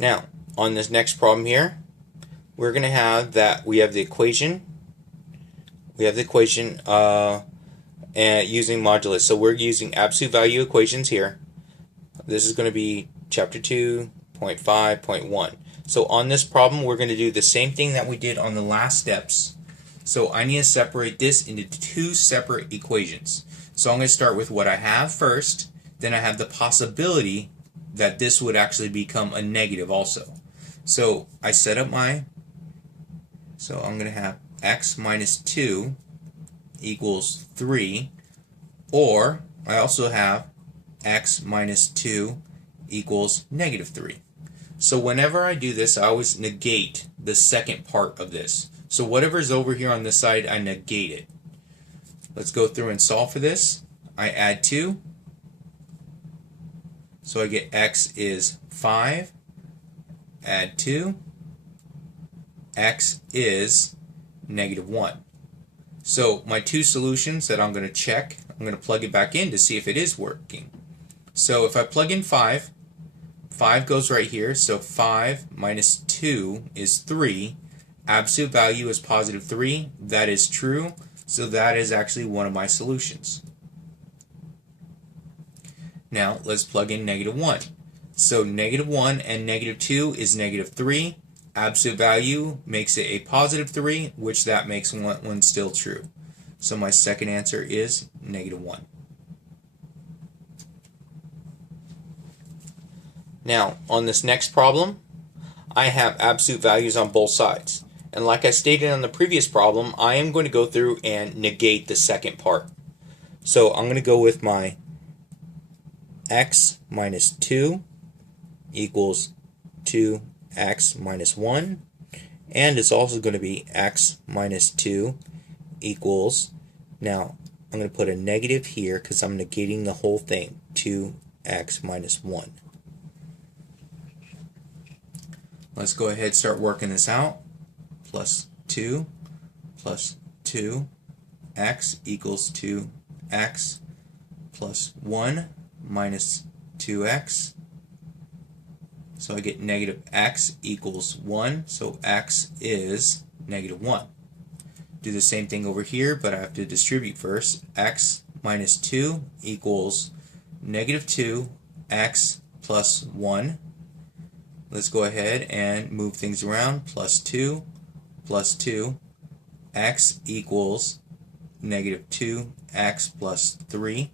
Now, on this next problem here, we're going to have that we have the equation. Using modulus. So we're using absolute value equations here. This is going to be chapter 2.5.1. So on this problem, we're going to do the same thing that we did on the last steps. So I need to separate this into two separate equations. So I'm going to start with what I have first. Then I have the possibility that this would actually become a negative also. So I set up so I'm going to have x minus 2 equals 3, or I also have x minus 2 equals negative 3. So whenever I do this, I always negate the second part of this. So whatever's over here on this side, I negate it. Let's go through and solve for this. I add 2. So I get x is 5. Add 2. X is negative 1. So my two solutions that I'm going to check, I'm going to plug it back in to see if it is working. So if I plug in 5, 5 goes right here, so 5 minus 2 is 3. Absolute value is positive 3. That is true, so that is actually one of my solutions. Now let's plug in negative 1. So negative 1 and negative 2 is negative 3. Absolute value makes it a positive 3, which that makes one still true. So my second answer is negative 1. Now, on this next problem, I have absolute values on both sides. And like I stated on the previous problem, I am going to go through and negate the second part. So I'm going to go with my x minus 2 equals 2x minus 1. And it's also going to be x minus 2 equals, now I'm going to put a negative here because I'm negating the whole thing, 2x minus 1. Let's go ahead and start working this out. Plus 2 plus 2x equals 2x plus 1 minus 2x. So I get negative x equals 1, so x is negative 1. Do the same thing over here, but I have to distribute first. X minus 2 equals negative 2x plus 1. Let's go ahead and move things around. Plus 2 plus 2. X equals negative 2x plus 3.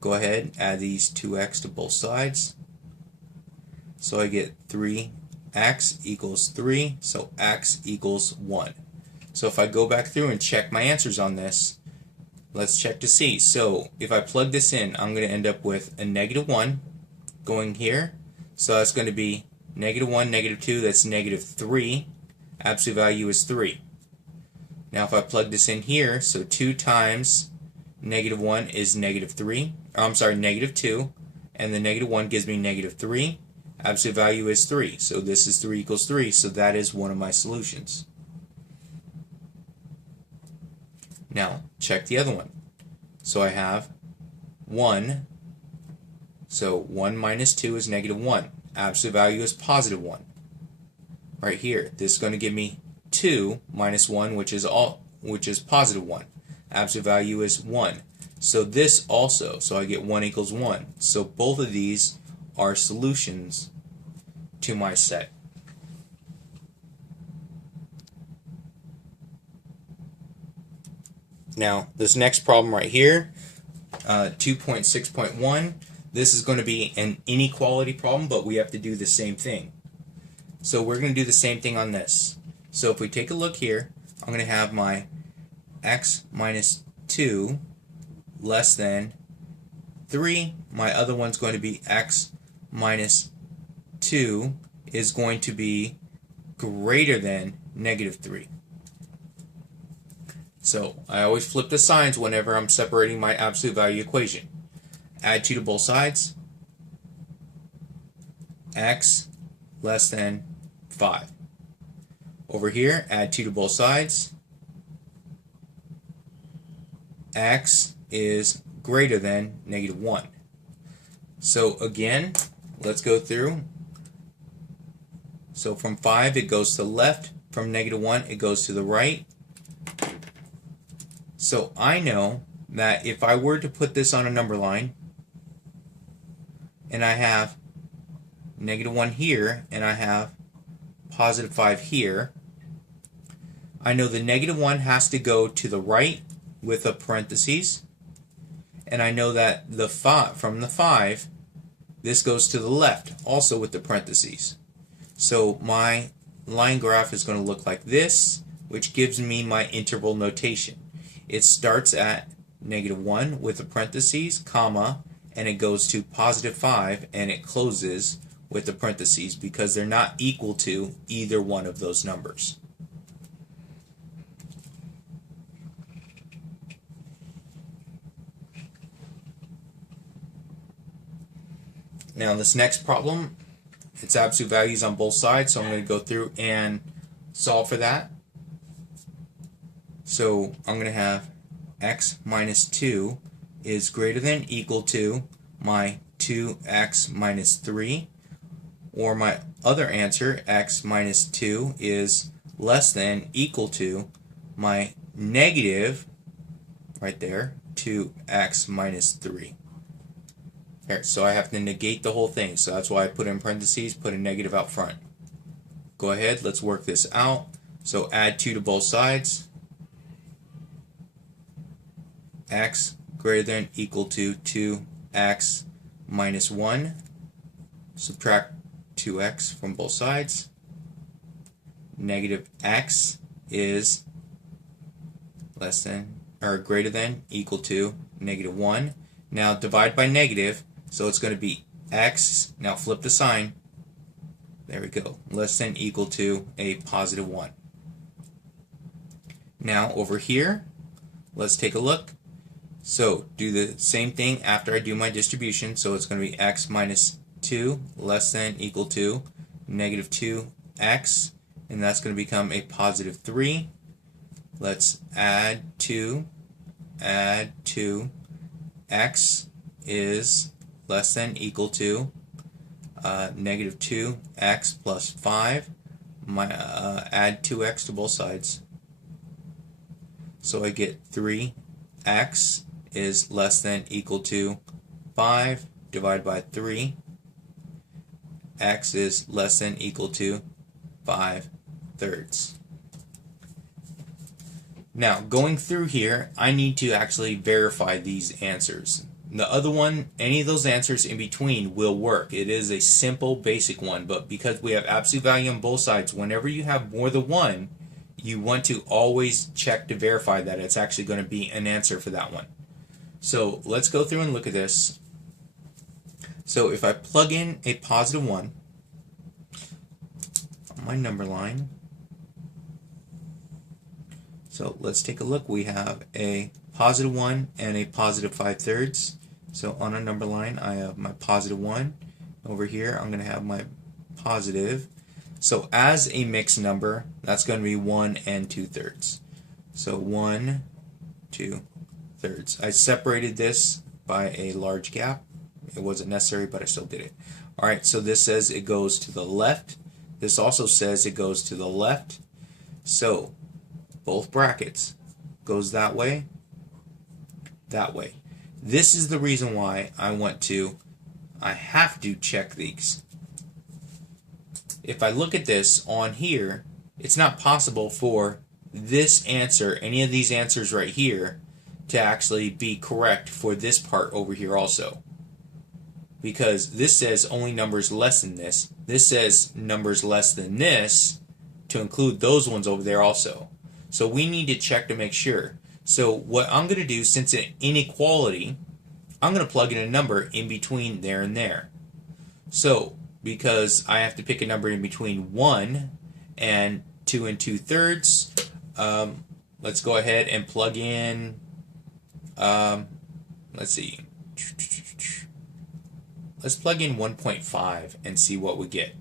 Go ahead and add these 2x to both sides. So I get 3x equals 3, so x equals 1. So if I go back through and check my answers on this, let's check to see. So if I plug this in, I'm going to end up with a negative 1 going here. So that's going to be negative 1, negative 2, that's negative 3. Absolute value is 3. Now if I plug this in here, so 2 times negative 1 is negative 3. Negative 2. And the negative 1 gives me negative 3. Absolute value is 3. So this is 3 equals 3. So that is one of my solutions. Now check the other one. So I have 1. So 1 minus 2 is negative 1. Absolute value is positive 1. Right here, this is going to give me 2 minus 1, which is positive 1. Absolute value is 1. So this also, so I get 1 equals 1. So both of these are solutions to my set. Now, this next problem right here, 2.6.1, this is going to be an inequality problem, but we have to do the same thing. So we're going to do the same thing on this. So if we take a look here, I'm going to have my x minus 2 less than 3. My other one's going to be x minus 2 is going to be greater than negative 3. So I always flip the signs whenever I'm separating my absolute value equation. Add 2 to both sides. X less than 5. Over here, add 2 to both sides. X is greater than negative 1. So again, let's go through. So from 5 it goes to the left, from -1 it goes to the right. So I know that if I were to put this on a number line, and I have -1 here, and I have +5 here, I know the -1 has to go to the right with a parentheses, and I know that the from the 5, this goes to the left also with the parentheses. So my line graph is going to look like this, which gives me my interval notation. It starts at -1 with a parentheses, comma, and it goes to +5, and it closes with the parentheses because they're not equal to either one of those numbers. Now this next problem, it's absolute values on both sides, so I'm going to go through and solve for that. So I'm going to have x minus 2 is greater than or equal to my 2x minus 3, or my other answer, x minus 2 is less than or equal to my negative, right there, 2x minus 3. There, so I have to negate the whole thing, so that's why I put in parentheses, put a negative out front. Go ahead, let's work this out. So add 2 to both sides. X greater than or equal to 2x minus 1. Subtract 2x from both sides. Negative x is less than or greater than or equal to -1. Now divide by negative, so it's going to be x, now flip the sign, there we go, less than or equal to a +1. Now over here, let's take a look. So do the same thing after I do my distribution, so it's going to be x minus 2 less than or equal to -2x, and that's going to become a +3. Let's add 2, x is less than or equal to -2x plus 5. Add 2x to both sides. So I get 3x is less than or equal to 5 divided by 3. X is less than or equal to 5/3. Now, going through here, I need to actually verify these answers. The other one, any of those answers in between will work. It is a simple, basic one, but because we have absolute value on both sides, whenever you have more than one, you want to always check to verify that it's actually going to be an answer for that one. So let's go through and look at this. So if I plug in a +1 on my number line, so let's take a look. We have a +1 and a +5/3. So on a number line, I have my +1. Over here, I'm going to have my positive. So as a mixed number, that's going to be 1 and 2/3. So 1, 2/3. I separated this by a large gap. It wasn't necessary, but I still did it. Alright, so this says it goes to the left. This also says it goes to the left. So both brackets goes that way, that way. This is the reason why I have to check these. If I look at this on here, it's not possible for this answer, any of these answers right here, to actually be correct for this part over here also. Because this says only numbers less than this. This says numbers less than this to include those ones over there also. So we need to check to make sure. So what I'm going to do, since it's an inequality, I'm going to plug in a number in between there and there. So because I have to pick a number in between 1 and 2 and 2/3, let's go ahead and plug in, let's see, let's plug in 1.5 and see what we get.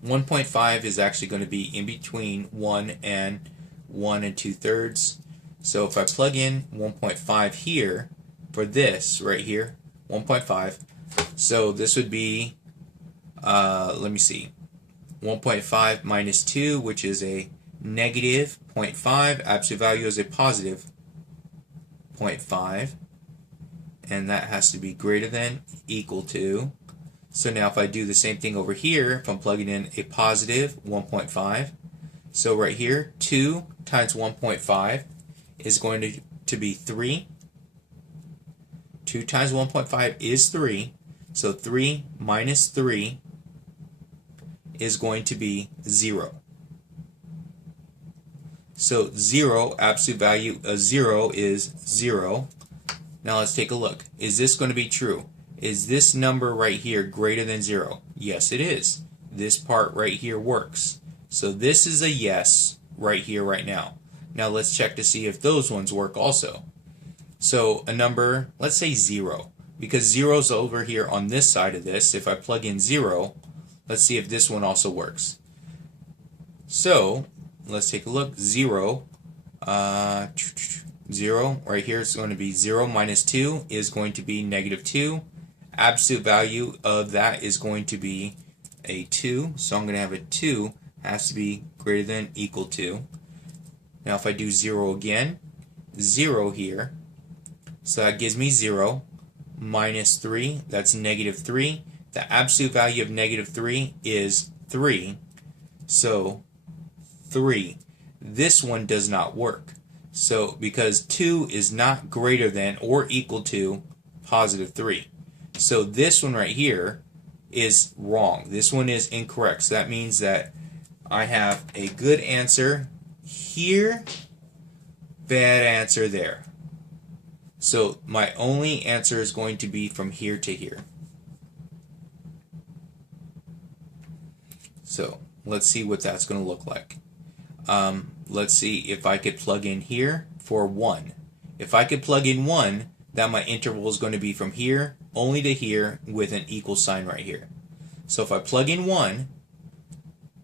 1.5 is actually going to be in between 1 and 2/3. So if I plug in 1.5 here for this right here, 1.5, so this would be, let me see, 1.5 minus 2, which is a negative 0.5. Absolute value is a positive 0.5. And that has to be greater than equal to. So now if I do the same thing over here, if I'm plugging in a positive 1.5, so right here, 2 times 1.5 is going to be 3. 2 times 1.5 is 3. So 3 minus 3 is going to be 0. So 0, absolute value of 0 is 0. Now let's take a look. Is this going to be true? Is this number right here greater than 0? Yes, it is. This part right here works. So this is a yes right here, right now. Now let's check to see if those ones work also. So a number, let's say 0, because 0 is over here on this side of this. If I plug in 0, let's see if this one also works. So let's take a look. 0, 0 right here is going to be 0 minus 2 is going to be negative 2. Absolute value of that is going to be a 2. So I'm going to have a 2 has to be greater than equal to. Now if I do 0 again, 0 here, so that gives me 0 minus 3, that's negative 3. The absolute value of negative 3 is 3. So 3. This one does not work. So because 2 is not greater than or equal to positive 3. So this one right here is wrong. This one is incorrect. So that means that I have a good answer here, bad answer there. So my only answer is going to be from here to here. So let's see what that's going to look like. Let's see if I could plug in here for 1. If I could plug in 1, then my interval is going to be from here only to here with an equal sign right here. So if I plug in 1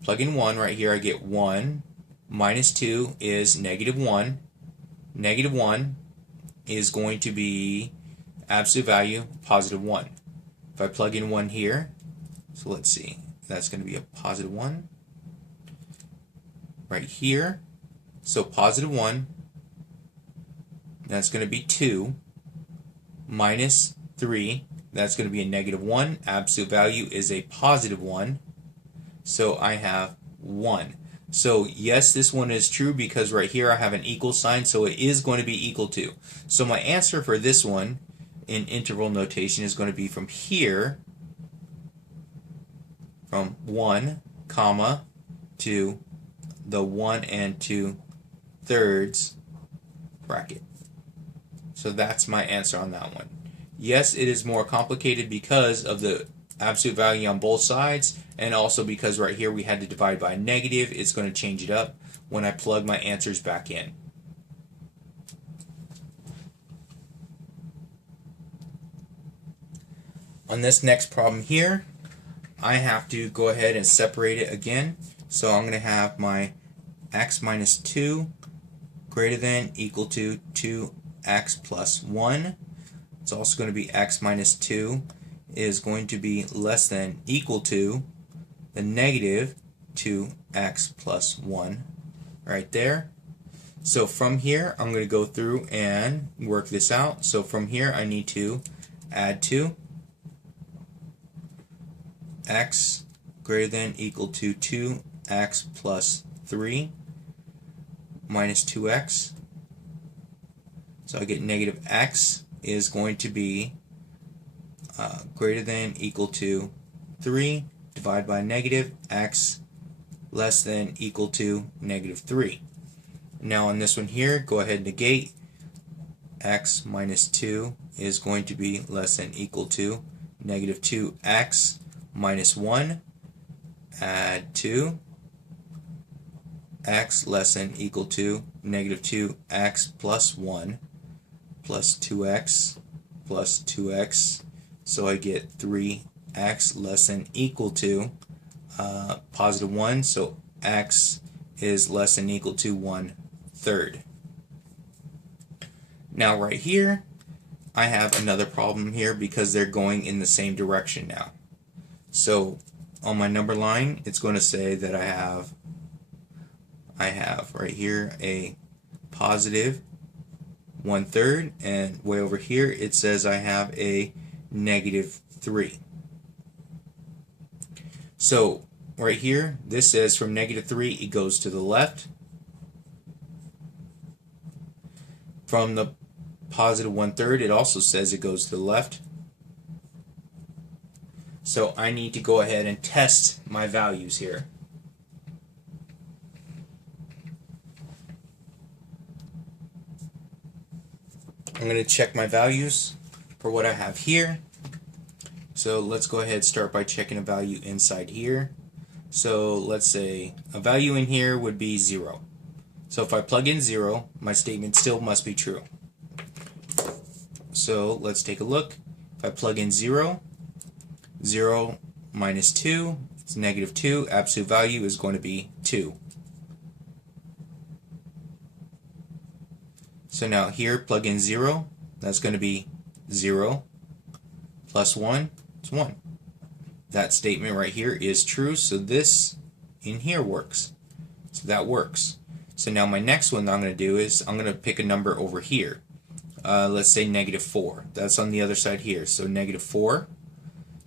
right here, I get 1 minus 2 is negative 1. Negative 1 is going to be absolute value positive 1. If I plug in 1 here, so let's see, that's going to be a positive 1 right here. So positive 1, that's going to be 2 minus 3, that's going to be a negative 1. Absolute value is a positive 1. So I have 1. So yes, this one is true because right here I have an equal sign, so it is going to be equal to. So my answer for this one in interval notation is going to be from here, from 1, comma, to the 1 and 2/3 bracket. So that's my answer on that one. Yes, it is more complicated because of the absolute value on both sides, and also because right here we had to divide by a negative. It's going to change it up when I plug my answers back in. On this next problem here, I have to go ahead and separate it again. So I'm going to have my x minus 2 greater than equal to 2x plus 1. It's also going to be x minus 2 is going to be less than equal to the negative 2x plus 1 right there. So from here, I'm going to go through and work this out. So from here, I need to add 2. X greater than equal to 2x plus 3 minus 2x. So I get negative x is going to be greater than equal to 3 divided by negative x less than equal to negative 3. Now on this one here, go ahead and negate. X minus 2 is going to be less than equal to negative 2x minus 1. Add 2. X less than equal to negative 2x plus 1 plus 2x plus 2x. So I get 3x less than equal to positive 1. So x is less than equal to 1/3. Now right here, I have another problem here because they're going in the same direction now. So on my number line, it's going to say that I have right here a positive 1/3, and way over here it says I have a -3. So right here, this says from -3 it goes to the left. From the positive 1/3, it also says it goes to the left. So I need to go ahead and test my values here. I'm going to check my values for what I have here. So let's go ahead and start by checking a value inside here. So let's say a value in here would be 0. So if I plug in 0, my statement still must be true. So let's take a look. If I plug in 0, 0 minus 2, it's -2. Absolute value is going to be 2. So now here, plug in 0, that's going to be 0 plus 1 is 1. That statement right here is true, so this in here works. So that works. So now my next one that I'm going to do is I'm going to pick a number over here. Let's say -4. That's on the other side here. So -4.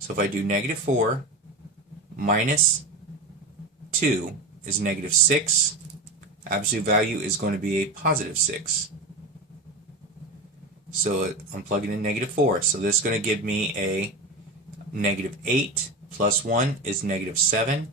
So if I do -4 minus 2 is -6. Absolute value is going to be a positive 6. So I'm plugging in -4. So this is going to give me a -8 plus 1 is -7.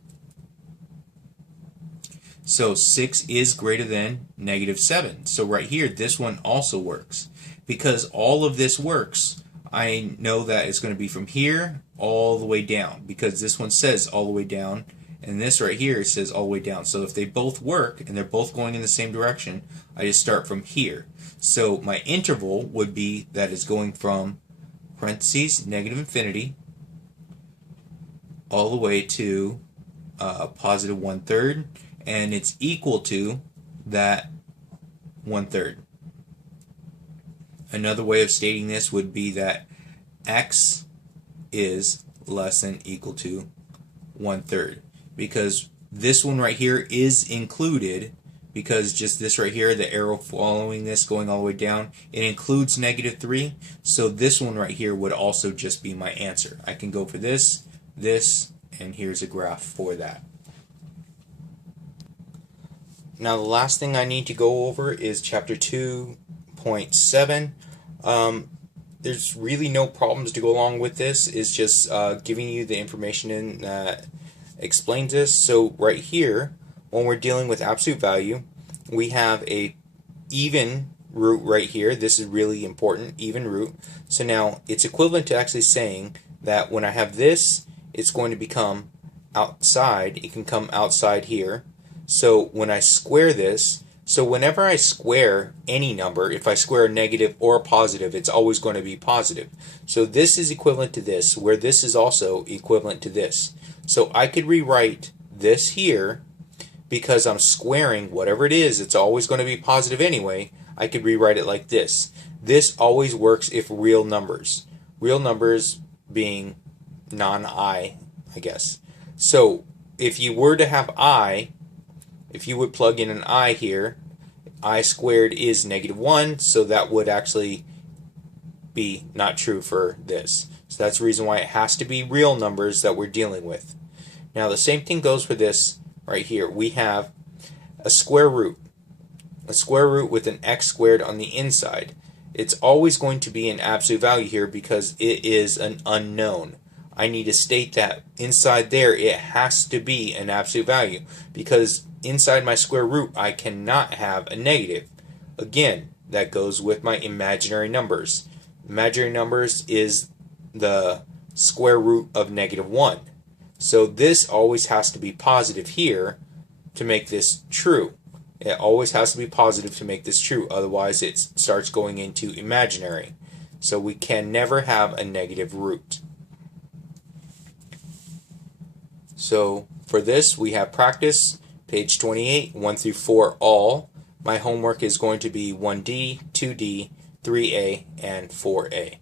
So 6 is greater than -7. So right here, this one also works. Because all of this works, I know that it's going to be from here all the way down. Because this one says all the way down, and this right here says all the way down. So if they both work, and they're both going in the same direction, I just start from here. So my interval would be that it's going from parentheses, -infinity, all the way to positive 1/3, and it's equal to that 1/3. Another way of stating this would be that x is less than equal to 1/3, because this one right here is included, because just this right here, the arrow following this going all the way down, it includes -3, so this one right here would also just be my answer. I can go for this, this, and here's a graph for that. Now the last thing I need to go over is chapter 2.7. There's really no problems to go along with this. It's just giving you the information that explains this. So right here, when we're dealing with absolute value, we have a even root right here. This is really important, even root. So now it's equivalent to actually saying that when I have this, it's going to become outside. It can come outside here. So when I square this, so whenever I square any number, if I square a negative or a positive, it's always going to be positive. So this is equivalent to this, where this is also equivalent to this. So I could rewrite this here, because I'm squaring whatever it is, it's always going to be positive anyway. I could rewrite it like this. This always works if real numbers being non-I, I guess. So if you were to have I, if you would plug in an I here, I squared is -1, so that would actually be not true for this. So that's the reason why it has to be real numbers that we're dealing with. Now the same thing goes for this right here. We have a square root with an x squared on the inside. It's always going to be an absolute value here because it is an unknown. I need to state that inside there it has to be an absolute value, because inside my square root I cannot have a negative. Again, that goes with my imaginary numbers. Imaginary numbers is the square root of -1. So this always has to be positive here to make this true. It always has to be positive to make this true, otherwise it starts going into imaginary. So we can never have a negative root. So for this we have practice, page 28, 1 through 4 all. My homework is going to be 1D, 2D, 3A, and 4A.